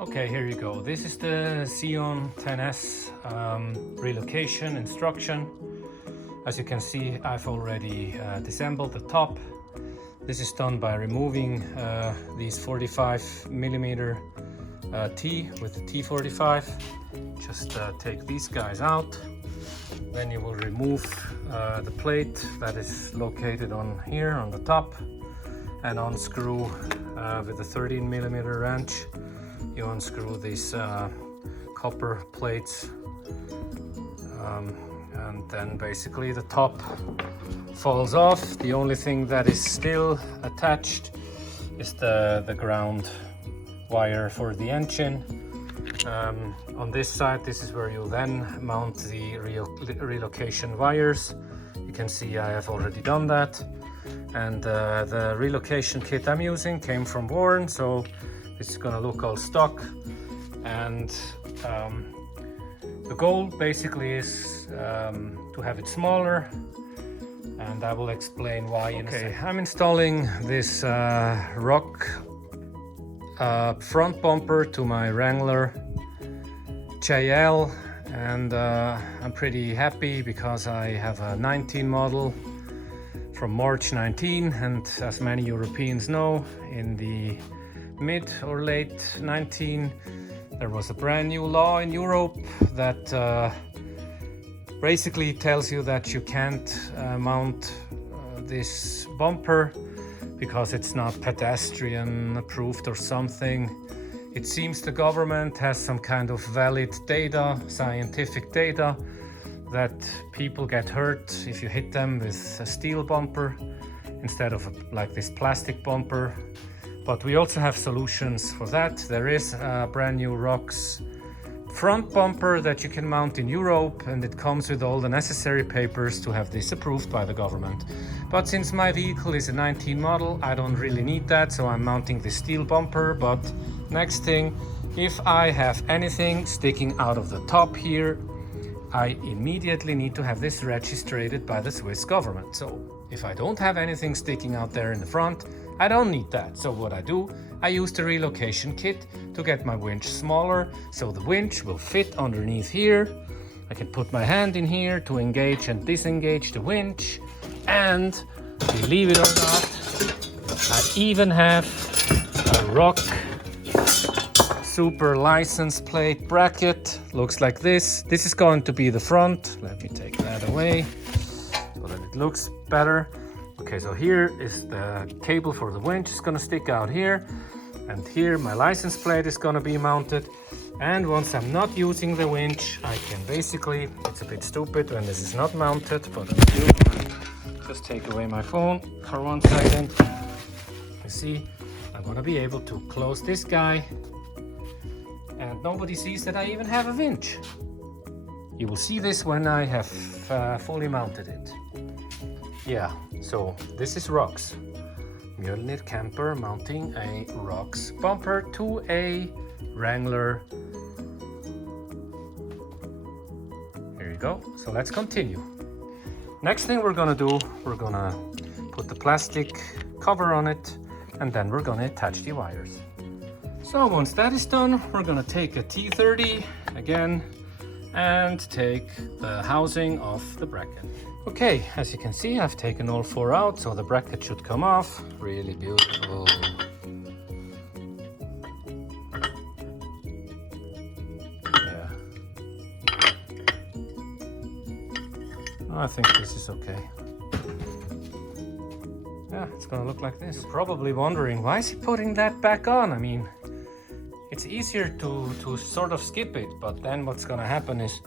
Okay, here you go. This is the Xeon 10S relocation instruction. As you can see, I've already disassembled the top. This is done by removing these 45mm T with the T45. Just take these guys out. Then you will remove the plate that is located on here on the top and unscrew with a 13mm wrench. You unscrew these copper plates and then basically the top falls off. The only thing that is still attached is the ground wire for the engine. On this side, this is where you'll then mount the relocation wires. You can see I have already done that, and the relocation kit I'm using came from Warren, so it's gonna look all stock. And the goal basically is to have it smaller, and I will explain why in a second. I'm installing this rock front bumper to my Wrangler JL, and I'm pretty happy because I have a 19 model from March 19, and as many Europeans know, in the mid or late 19 there was a brand new law in Europe that basically tells you that you can't mount this bumper because it's not pedestrian approved or something. It seems the government has some kind of valid data, scientific data, that people get hurt if you hit them with a steel bumper instead of like this plastic bumper. But we also have solutions for that. There is a brand new ROX front bumper that you can mount in Europe, and it comes with all the necessary papers to have this approved by the government. But since my vehicle is a 19 model, I don't really need that, so I'm mounting the steel bumper. But next thing, if I have anything sticking out of the top here, I immediately need to have this registered by the Swiss government. So if I don't have anything sticking out there in the front, I don't need that. So what I do, I use the relocation kit to get my winch smaller, so the winch will fit underneath here. I can put my hand in here to engage and disengage the winch, and believe it or not, I even have a ROC Super license plate bracket. Looks like this. This is going to be the front. Let me take that away so that it looks better. Okay, so here is the cable for the winch. It's gonna stick out here, and here my license plate is gonna be mounted. And once I'm not using the winch, I can basically, it's a bit stupid when this is not mounted, but I do. Just take away my phone for 1 second. You see, I'm gonna be able to close this guy, and nobody sees that I even have a winch. You will see this when I have fully mounted it. Yeah, so this is ROX. Mjolnir camper mounting a ROX bumper to a Wrangler. Here you go. So let's continue. Next thing we're gonna do, we're gonna put the plastic cover on it, and then we're gonna attach the wires. So once that is done, we're gonna take a T30 again and take the housing off the bracket. Okay, as you can see, I've taken all 4 out, so the bracket should come off. Really beautiful. Yeah. I think this is okay. Yeah, it's gonna look like this. You're probably wondering, why is he putting that back on? I mean, it's easier to sort of skip it, but then what's gonna happen is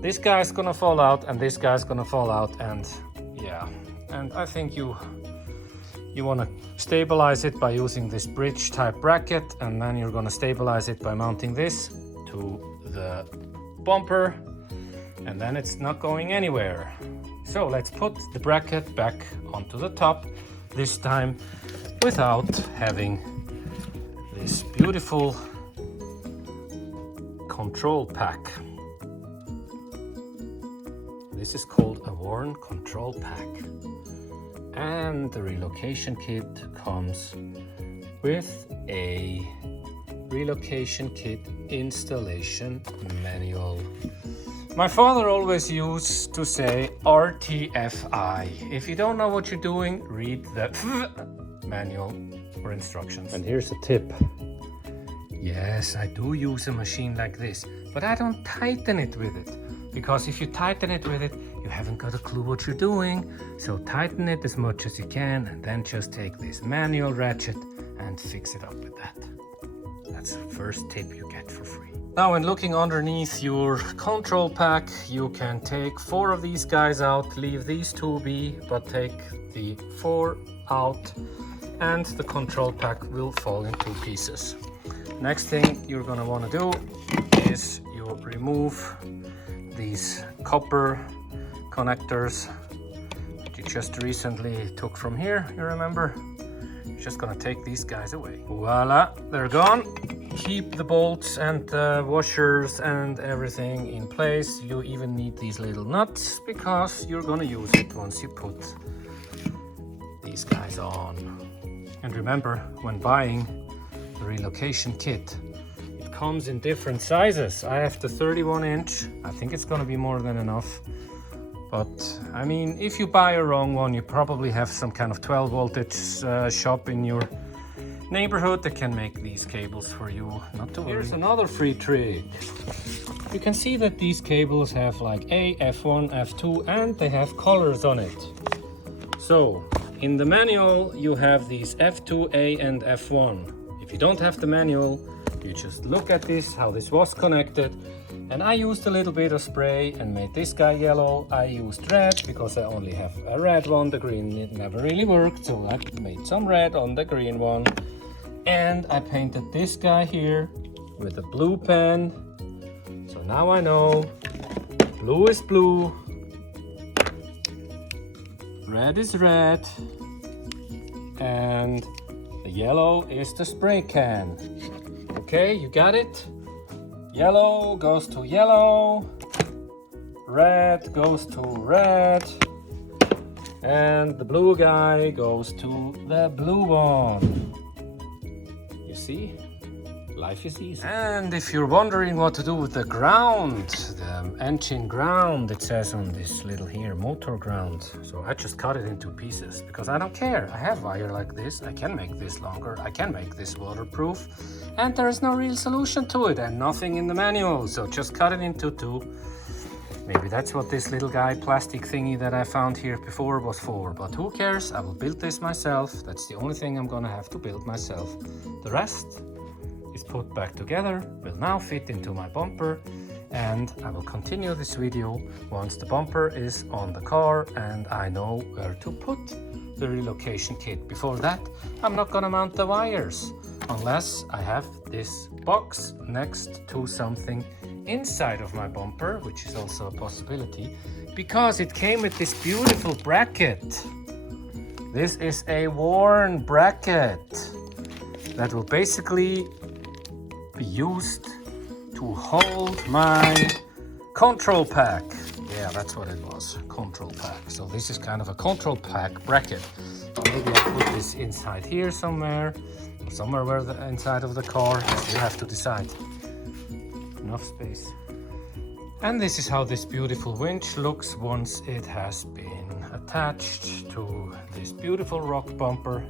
this guy's gonna fall out and this guy's gonna fall out, and yeah. And I think you wanna stabilize it by using this bridge type bracket, and then you're gonna stabilize it by mounting this to the bumper, and then it's not going anywhere. So let's put the bracket back onto the top, this time without having this beautiful control pack. This is called a Warren control pack, and the relocation kit comes with a relocation kit installation manual. My father always used to say RTFI. If you don't know what you're doing, read the manual or instructions. And here's a tip. Yes, I do use a machine like this, but I don't tighten it with it. Because if you tighten it with it, you haven't got a clue what you're doing. So tighten it as much as you can and then just take this manual ratchet and fix it up with that. That's the first tip you get for free. Now, when looking underneath your control pack, you can take 4 of these guys out, leave these 2 be, but take the 4 out and the control pack will fall in 2 pieces. Next thing you're gonna wanna do is you remove these copper connectors that you just recently took from here, you remember? You're just gonna take these guys away. Voila, they're gone. Keep the bolts and the washers and everything in place. You even need these little nuts because you're gonna use it once you put these guys on. And remember, when buying the relocation kit, it comes in different sizes. I have the 31-inch. I think it's gonna be more than enough. But I mean, if you buy a wrong one, you probably have some kind of 12 voltage shop in your neighborhood that can make these cables for you. Not to worry. Here's another free trick. You can see that these cables have like A, F1, F2, and they have colors on it. So in the manual, you have these F2, A, and F1. If you don't have the manual, you just look at this, how this was connected. And I used a little bit of spray and made this guy yellow. I used red because I only have a red one. The green it never really worked, so I made some red on the green one. And I painted this guy here with a blue pen. So now I know blue is blue, red is red, and the yellow is the spray can. Okay, you got it? Yellow goes to yellow, red goes to red, and the blue guy goes to the blue one. You see? Life is easy. And if you're wondering what to do with the ground, the engine ground, it says on this little here, motor ground. So I just cut it into pieces because I don't care. I have wire like this. I can make this longer. I can make this waterproof. And there is no real solution to it and nothing in the manual. So just cut it into 2. Maybe that's what this little guy plastic thingy that I found here before was for. But who cares? I will build this myself. That's the only thing I'm gonna have to build myself. The rest is put back together, will now fit into my bumper, and I will continue this video once the bumper is on the car and I know where to put the relocation kit. Before that, I'm not gonna mount the wires unless I have this box next to something inside of my bumper, which is also a possibility because it came with this beautiful bracket. This is a worn bracket that will basically be used to hold my control pack. Yeah, that's what it was, control pack. So this is kind of a control pack bracket. Or maybe I'll put this inside here somewhere, or somewhere where the inside of the car. You have to decide. Enough space. And this is how this beautiful winch looks once it has been attached to this beautiful rock bumper.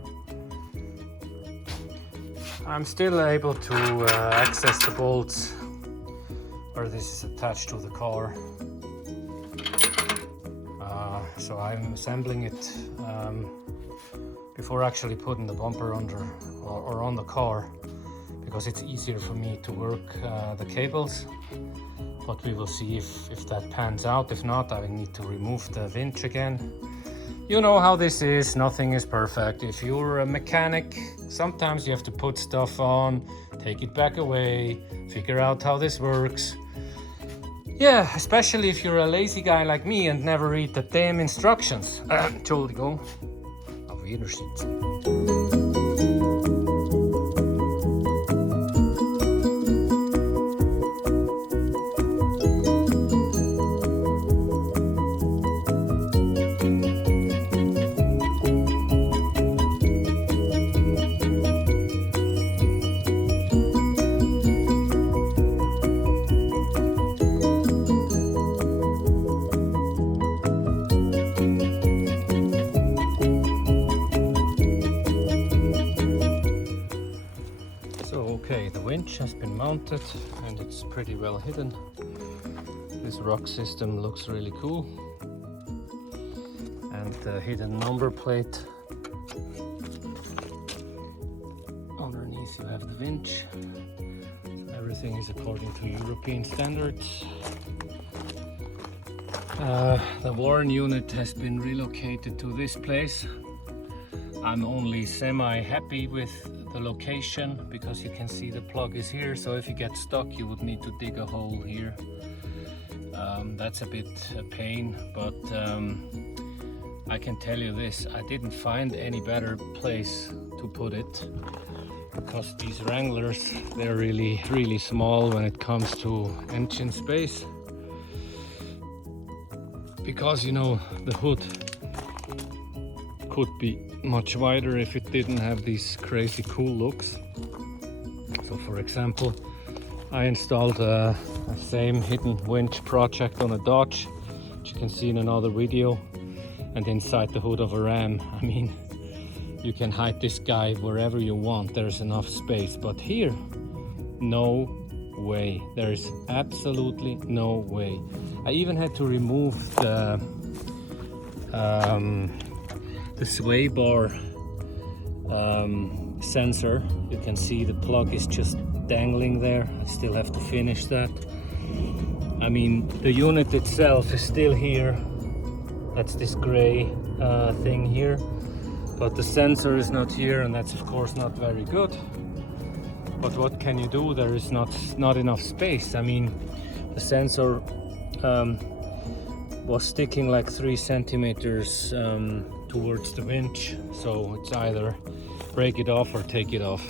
I'm still able to access the bolts where this is attached to the car. So I'm assembling it before actually putting the bumper under or on the car because it's easier for me to work the cables. But we will see if that pans out. If not, I will need to remove the winch again. You know how this is, nothing is perfect. If you're a mechanic, sometimes you have to put stuff on, take it back away, figure out how this works. Yeah, especially if you're a lazy guy like me and never read the damn instructions. Entschuldigung. Auf Wiedersehen. Okay, the winch has been mounted and it's pretty well hidden. This rock system looks really cool. And the hidden number plate. Underneath you have the winch. Everything is according to European standards. The Warren unit has been relocated to this place. I'm only semi-happy with the location because you can see the plug is here, so if you get stuck you would need to dig a hole here. That's a bit a pain, but I can tell you this, I didn't find any better place to put it, because these Wranglers, they're really small when it comes to engine space, because you know the hood could be much wider if it didn't have these crazy cool looks. So for example, I installed a same hidden winch project on a Dodge, which you can see in another video, and inside the hood of a Ram. I mean, you can hide this guy wherever you want, there's enough space, but here, no way. There is absolutely no way. I even had to remove the swaybar sensor. You can see the plug is just dangling there. I still have to finish that. I mean, the unit itself is still here. That's this gray thing here, but the sensor is not here, and that's of course not very good. But what can you do? There is not enough space. I mean, the sensor was sticking like 3 centimeters towards the winch, so it's either break it off or take it off.